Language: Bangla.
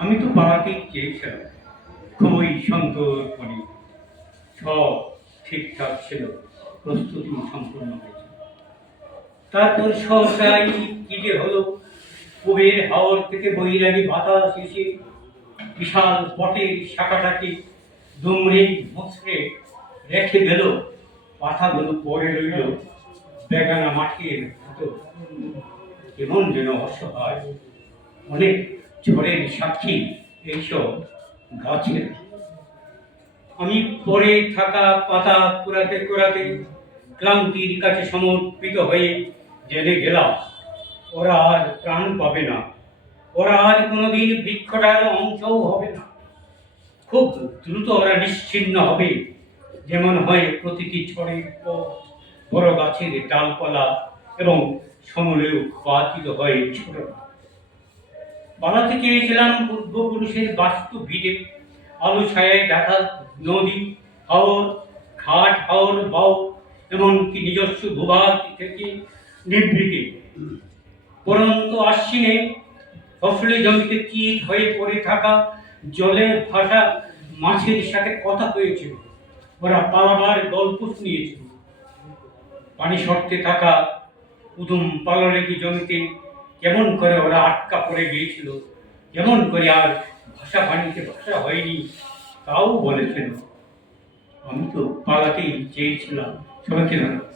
আমি তো পালাতেই চেয়েছিলাম। খুবই সন্তর্পণে সব ঠিকঠাক ছিল, প্রস্তুতি সম্পূর্ণ হয়েছে। তারপর সহসাই কি যে হলো? কবির হাওর থেকে বৈরাগী বাতাস এসে বিশাল পটের শাখাটাকে দুমড়ে মুচড়ে রেখে গেল। পাতাগুলো পড়ে রইল বেগানা মাটির মতো কেমন যেন অসহায়। অনেক ঝড়ের সাক্ষী এইসব গাছের। আমি পড়ে থাকা পাতা কুড়াতে কুড়াতে ক্লান্তির কাছে সমর্পিত হয়ে জেনে গেলাম। ওরা আর প্রাণ পাবে না। ওরা আর কোনোদিন বৃক্ষটার অংশও হবে না। খুব দ্রুত ওরা নিশ্চিন্ন হবে। যেমন হয় প্রতিটি ঝড়ের পর বড় গাছের ডালপালা এবং সমলেও বাতিত হয়ে ছোট। পালাতে চেয়েছিলাম পূর্বপুরুষের বাস্তু ভিড়ে। আলো ছায়ায় ঢাকা নদী, হাওর, ঘাট, হাওর বাউ এমনকি নিজস্ব ভূভাগ থেকে নিবৃতে পরন্ত আশ্বিনে ফসলি জমিতে চিত হয়ে পড়ে থাকা জলে ভাসা মাছের সাথে কথা হয়েছিল। ওরা পালাবার গল্প শুনিয়েছিল। পানি শর্তে থাকা উদুম পালরেকি জমিতে কেমন করে ওরা আটকা পড়ে গিয়েছিল? কেমন করে আর ভাষা বাণীতে ভাষা হয়নি? তাও বলেছেন আমি তো পালাতেই চেয়েছিলাম। সবাইকে ধন্যবাদ।